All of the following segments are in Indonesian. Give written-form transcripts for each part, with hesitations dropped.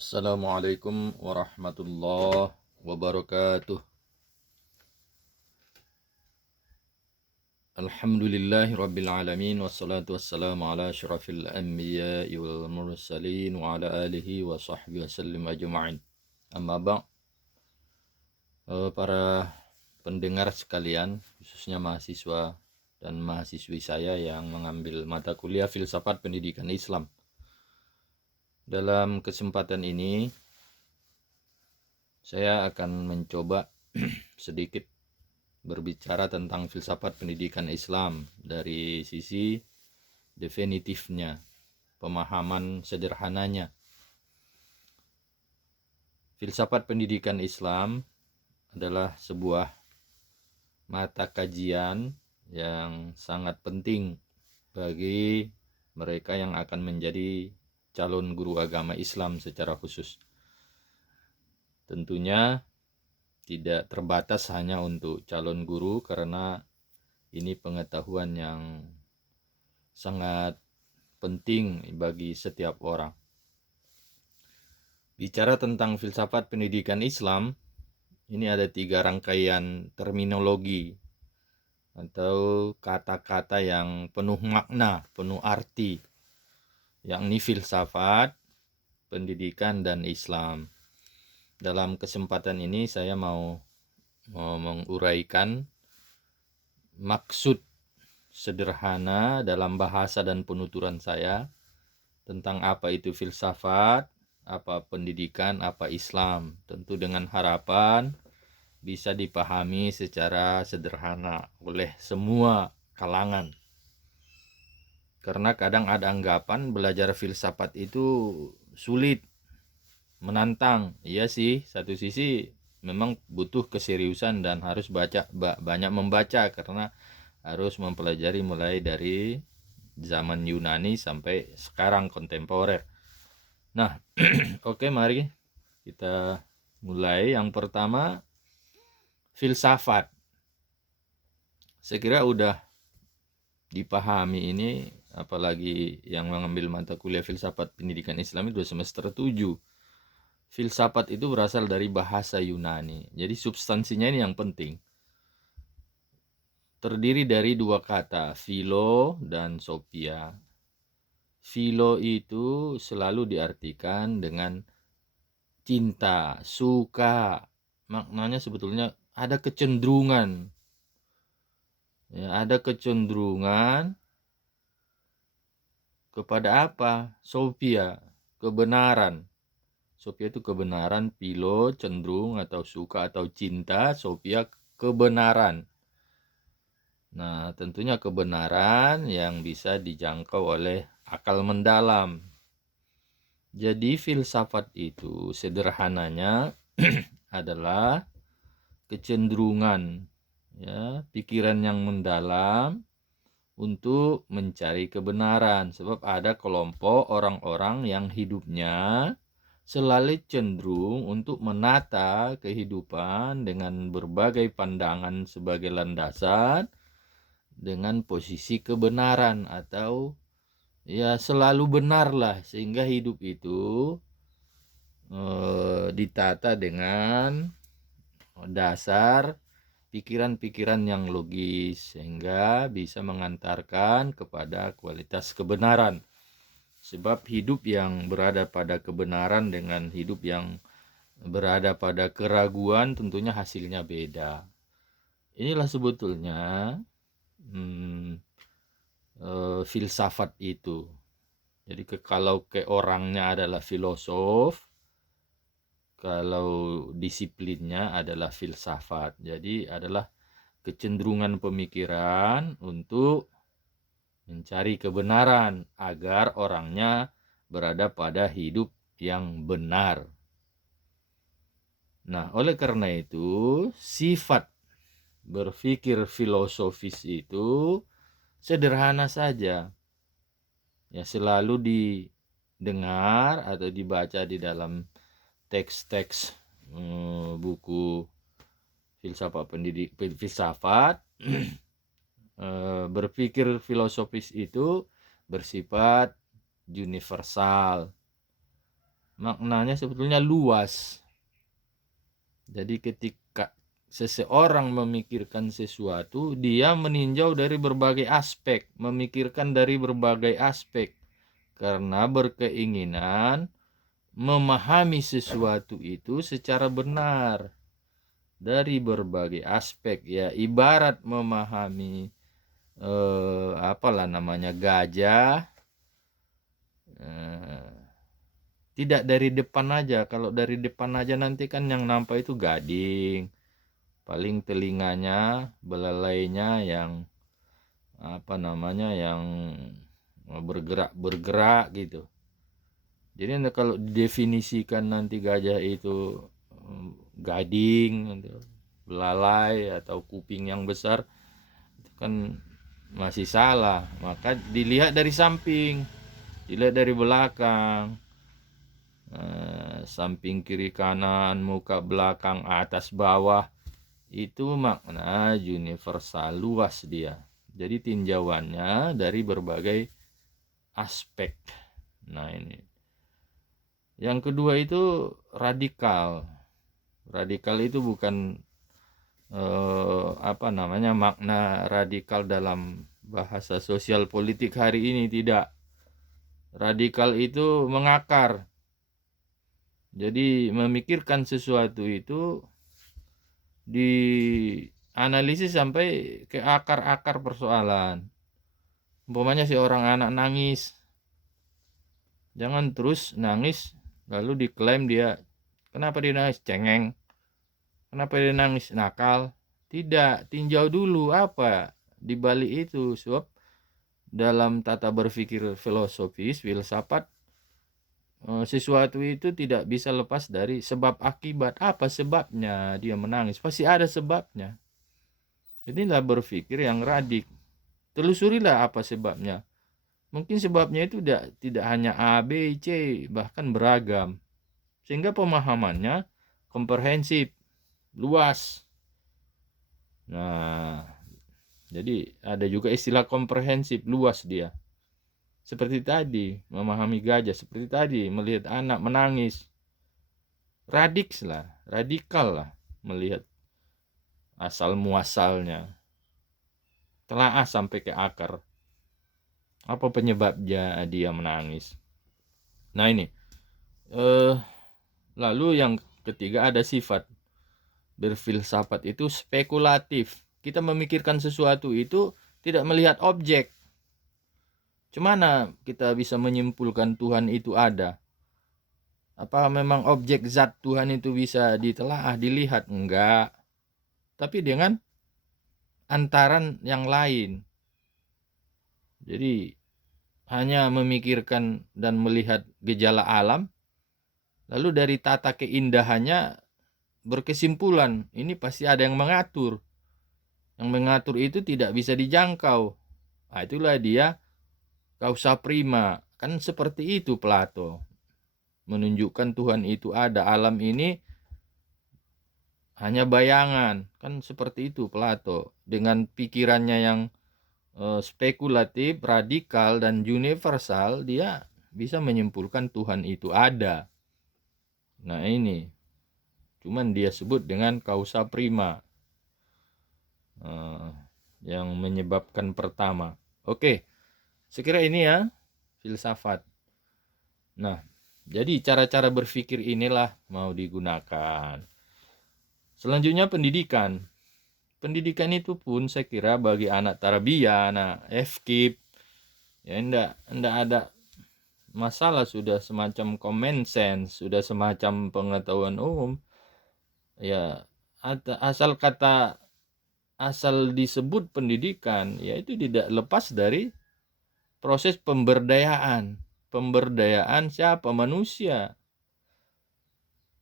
Assalamualaikum warahmatullahi wabarakatuh. Alhamdulillahi rabbil alamin wassalatu wassalamu ala asyrafil anbiya'i wal mursalin wa ala alihi wa sahbihi wasallim ajma'in. Amma ba'd. Para pendengar sekalian, khususnya mahasiswa dan mahasiswi saya yang mengambil mata kuliah Filsafat Pendidikan Islam. Dalam kesempatan ini saya akan mencoba sedikit berbicara tentang filsafat pendidikan Islam dari sisi definitifnya, pemahaman sederhananya. Filsafat pendidikan Islam adalah sebuah mata kajian yang sangat penting bagi mereka yang akan menjadi calon guru agama Islam secara khusus. Tentunya tidak terbatas hanya untuk calon guru, karena ini pengetahuan yang sangat penting bagi setiap orang. Bicara tentang filsafat pendidikan Islam, ini ada 3 rangkaian terminologi atau kata-kata yang penuh makna, penuh arti, yakni filsafat, pendidikan, dan Islam. Dalam kesempatan ini saya mau menguraikan maksud sederhana dalam bahasa dan penuturan saya tentang apa itu filsafat, apa pendidikan, apa Islam. Tentu dengan harapan bisa dipahami secara sederhana oleh semua kalangan. Karena kadang ada anggapan belajar filsafat itu sulit, menantang. Iya sih, satu sisi memang butuh keseriusan dan harus banyak membaca, karena harus mempelajari mulai dari zaman Yunani sampai sekarang kontemporer. Nah, oke, mari kita mulai. Yang pertama, filsafat. Saya kira udah dipahami ini, apalagi yang mengambil mata kuliah filsafat pendidikan Islam itu semester 7. Filsafat itu berasal dari bahasa Yunani. Jadi substansinya ini yang penting. Terdiri dari 2 kata, philo dan sophia. Philo itu selalu diartikan dengan cinta, suka. Maknanya sebetulnya ada kecenderungan. Ya, ada kecenderungan kepada apa? Sophia, kebenaran. Sophia itu kebenaran, philo cenderung atau suka atau cinta, sophia kebenaran. Nah, tentunya kebenaran yang bisa dijangkau oleh akal mendalam. Jadi filsafat itu sederhananya adalah kecenderungan, ya, pikiran yang mendalam untuk mencari kebenaran. Sebab ada kelompok orang-orang yang hidupnya selalu cenderung untuk menata kehidupan dengan berbagai pandangan sebagai landasan, dengan posisi kebenaran atau ya selalu benar lah, sehingga hidup itu ditata dengan dasar pikiran-pikiran yang logis, sehingga bisa mengantarkan kepada kualitas kebenaran. Sebab hidup yang berada pada kebenaran dengan hidup yang berada pada keraguan tentunya hasilnya beda. Inilah sebetulnya filsafat itu. Jadi kalau orangnya adalah filosof, kalau disiplinnya adalah filsafat. Jadi adalah kecenderungan pemikiran untuk mencari kebenaran agar orangnya berada pada hidup yang benar. Nah, oleh karena itu, sifat berpikir filosofis itu sederhana saja. Ya, selalu didengar atau dibaca di dalam teks-teks buku filsafat. Berpikir filosofis itu bersifat universal. maknanya sebetulnya luas. Jadi ketika seseorang memikirkan sesuatu, dia meninjau dari berbagai aspek, memikirkan dari berbagai aspek, karena berkeinginan memahami sesuatu itu secara benar dari berbagai aspek. Ya, ibarat memahami apalah namanya gajah, tidak dari depan aja. Kalau dari depan aja nanti kan yang nampak itu gading, paling telinganya, belalainya yang apa namanya, yang bergerak gitu. Jadi kalau didefinisikan nanti gajah itu gading gitu, belalai atau kuping yang besar, itu kan masih salah. Maka dilihat dari samping, dilihat dari belakang, samping, kiri, kanan, muka, belakang, atas, bawah. Itu makna universal, luas dia. Jadi tinjauannya dari berbagai aspek. Nah ini. Yang kedua itu radikal. Radikal itu bukan apa namanya, makna radikal dalam bahasa sosial politik hari ini, tidak. Radikal itu mengakar. Jadi memikirkan sesuatu itu dianalisis sampai ke akar-akar persoalan. Umpamanya si orang anak nangis, jangan terus nangis lalu diklaim dia, kenapa dia nangis, cengeng, kenapa dia nangis, nakal. Tidak, tinjau dulu apa di balik itu. Sebab dalam tata berpikir filosofis, filsafat, sesuatu itu tidak bisa lepas dari sebab akibat. Apa sebabnya dia menangis? Pasti ada sebabnya. Inilah berpikir yang radik. Telusurilah apa sebabnya. Mungkin sebabnya itu tidak hanya A, B, C, bahkan beragam. Sehingga pemahamannya komprehensif, luas. Nah, jadi ada juga istilah komprehensif, luas dia. Seperti tadi, memahami gajah. Seperti tadi, melihat anak menangis. Radikal lah melihat asal muasalnya. Telaah sampai ke akar. Apa penyebabnya dia menangis. Nah ini. Lalu yang ketiga ada sifat. Berfilsafat itu spekulatif. Kita memikirkan sesuatu itu tidak melihat objek. Cemana kita bisa menyimpulkan Tuhan itu ada? Apa memang objek zat Tuhan itu bisa ditelaah, dilihat? Enggak. Tapi dengan antaran yang lain. Jadi hanya memikirkan dan melihat gejala alam, lalu dari tata keindahannya berkesimpulan, ini pasti ada yang mengatur. Yang mengatur itu tidak bisa dijangkau. Nah, itulah dia causa prima. Kan seperti itu Plato. Menunjukkan Tuhan itu ada. Alam ini hanya bayangan. Kan seperti itu Plato. Dengan pikirannya yang spekulatif, radikal, dan universal, dia bisa menyimpulkan Tuhan itu ada. Nah ini. Cuman dia sebut dengan causa prima. Yang menyebabkan pertama. Oke. Sekira ini ya filsafat. Nah, jadi cara-cara berpikir inilah mau digunakan. Selanjutnya pendidikan. Pendidikan itu pun saya kira bagi anak tarbiyah, anak FKIP, ya enggak ada masalah, sudah semacam common sense, sudah semacam pengetahuan umum. Ya, asal disebut pendidikan, ya itu tidak lepas dari proses pemberdayaan. Pemberdayaan siapa? Manusia.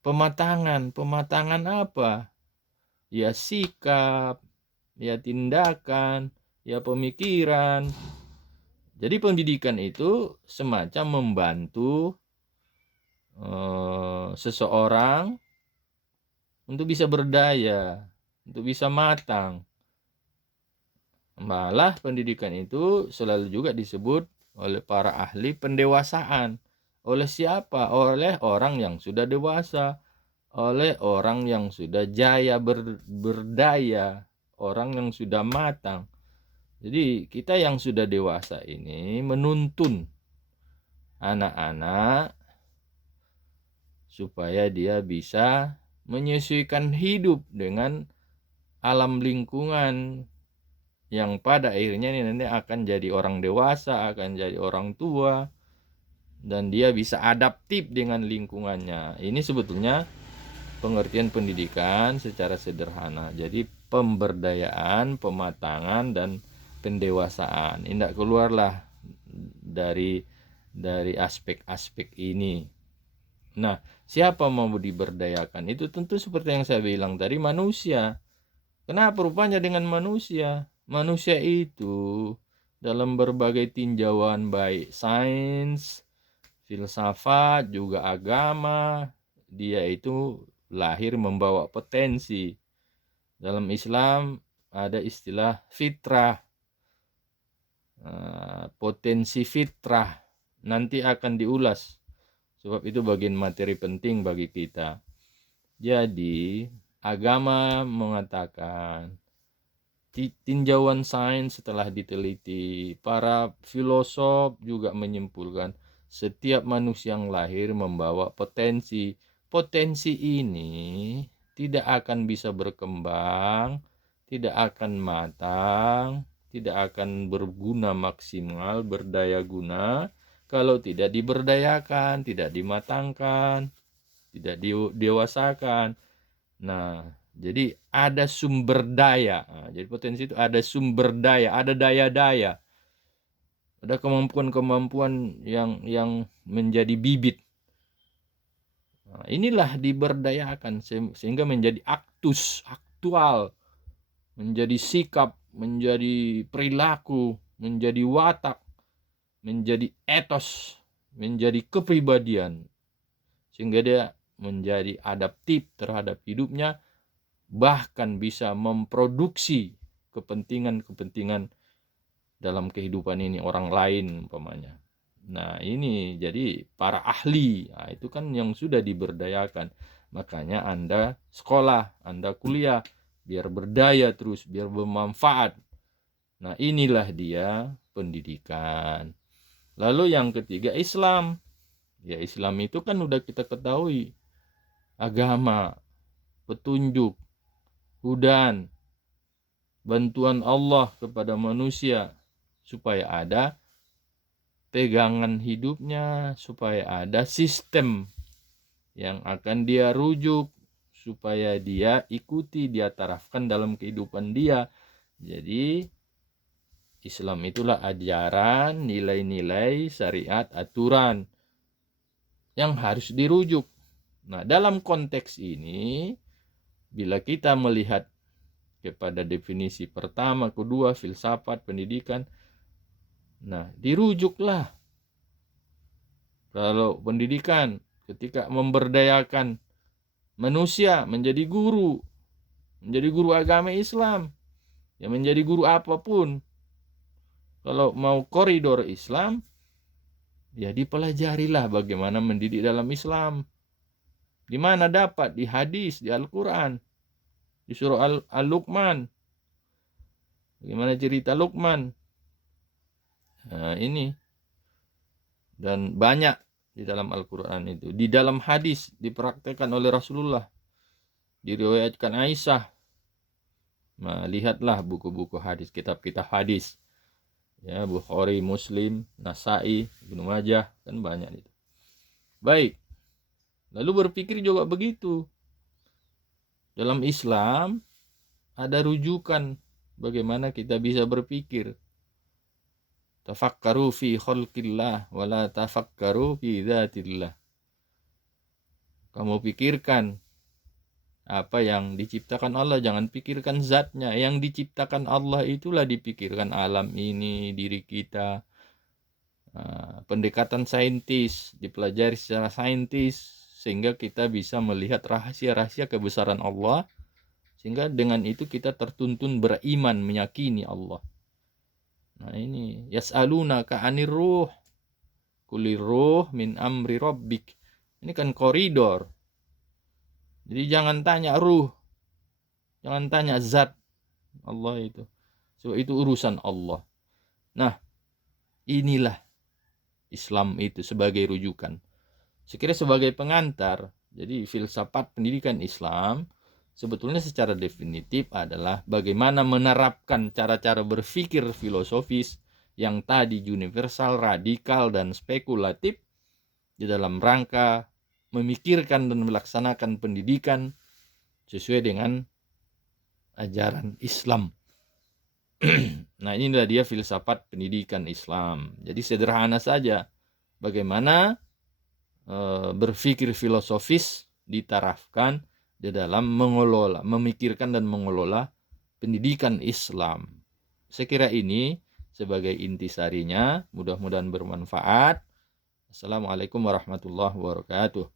Pematangan apa? Ya sikap, ya tindakan, ya pemikiran. Jadi pendidikan itu semacam membantu seseorang untuk bisa berdaya, untuk bisa matang. Malah pendidikan itu selalu juga disebut oleh para ahli pendewasaan. Oleh siapa? Oleh orang yang sudah dewasa, oleh orang yang sudah jaya berdaya, orang yang sudah matang. Jadi kita yang sudah dewasa ini menuntun anak-anak supaya dia bisa menyesuaikan hidup dengan alam lingkungan yang pada akhirnya ini nanti akan jadi orang dewasa, akan jadi orang tua, dan dia bisa adaptif dengan lingkungannya. Ini sebetulnya pengertian pendidikan secara sederhana. Jadi pemberdayaan, pematangan, dan pendewasaan. Ini tidak keluarlah dari aspek-aspek ini. Nah, siapa mau diberdayakan? Itu tentu seperti yang saya bilang tadi, manusia. Kenapa rupanya dengan manusia? Manusia itu dalam berbagai tinjauan baik sains, filsafat, juga agama, dia itu lahir membawa potensi. Dalam Islam ada istilah fitrah, potensi fitrah. Nanti akan diulas, sebab itu bagian materi penting bagi kita. Jadi agama mengatakan, tinjauan sains setelah diteliti, para filosof juga menyimpulkan setiap manusia yang lahir membawa potensi. Potensi ini tidak akan bisa berkembang, tidak akan matang, tidak akan berguna maksimal, berdaya guna kalau tidak diberdayakan, tidak dimatangkan, tidak didewasakan. Nah, jadi ada sumber daya. Nah, jadi potensi itu ada sumber daya, ada daya-daya. Ada kemampuan-kemampuan yang menjadi bibit. Nah, inilah diberdayakan sehingga menjadi aktual, menjadi sikap, menjadi perilaku, menjadi watak, menjadi etos, menjadi kepribadian. Sehingga dia menjadi adaptif terhadap hidupnya, bahkan bisa memproduksi kepentingan-kepentingan dalam kehidupan ini orang lain umpamanya. Nah, ini jadi para ahli, nah, itu kan yang sudah diberdayakan. Makanya Anda sekolah, Anda kuliah, biar berdaya terus, biar bermanfaat. Nah, inilah dia pendidikan. Lalu yang ketiga, Islam. Ya, Islam itu kan udah kita ketahui, agama, petunjuk, hudan, bantuan Allah kepada manusia supaya ada pegangan hidupnya, supaya ada sistem yang akan dia rujuk, supaya dia ikuti, dia tarafkan dalam kehidupan dia. Jadi Islam itulah ajaran, nilai-nilai, syariat, aturan yang harus dirujuk. Nah, dalam konteks ini, bila kita melihat kepada definisi pertama, kedua, filsafat, pendidikan, nah dirujuklah. Kalau pendidikan ketika memberdayakan manusia menjadi guru agama Islam, ya menjadi guru apapun. Kalau mau koridor Islam, ya dipelajarilah bagaimana mendidik dalam Islam. Di mana dapat? Di hadis, di Al-Quran, di surah Al-Luqman. Bagaimana cerita Luqman? Nah, ini. Dan banyak di dalam Al-Quran itu. Di dalam hadis dipraktekkan oleh Rasulullah. Diriwayatkan Aisyah. Nah, lihatlah buku-buku hadis, kitab-kitab hadis. Ya, Bukhari, Muslim, Nasai, Ibnu Majah, kan banyak itu. Baik. Lalu berpikir juga begitu. Dalam Islam ada rujukan bagaimana kita bisa berpikir. Tafakkaru fi khalqillah wala tafakkaru fi dzatillah. Kamu pikirkan apa yang diciptakan Allah, jangan pikirkan zatnya. Yang diciptakan Allah itulah dipikirkan, alam ini, diri kita. Pendekatan saintis, dipelajari secara saintis, sehingga kita bisa melihat rahasia-rahasia kebesaran Allah, sehingga dengan itu kita tertuntun beriman, meyakini Allah. Nah, ini yas'alunaka 'anir ruh, Kulir ruh min amri rabbik. Ini kan koridor. Jadi jangan tanya ruh. Jangan tanya zat Allah itu. Sebab itu urusan Allah. Nah, inilah Islam itu sebagai rujukan. Sekiranya sebagai pengantar, jadi filsafat pendidikan Islam sebetulnya secara definitif adalah bagaimana menerapkan cara-cara berpikir filosofis yang tadi universal, radikal, dan spekulatif di dalam rangka memikirkan dan melaksanakan pendidikan sesuai dengan ajaran Islam. Nah, inilah dia filsafat pendidikan Islam. Jadi sederhana saja bagaimana berpikir filosofis ditarafkan di dalam mengelola, memikirkan dan mengelola pendidikan Islam. Saya kira ini sebagai intisarinya, mudah-mudahan bermanfaat. Assalamualaikum warahmatullahi wabarakatuh.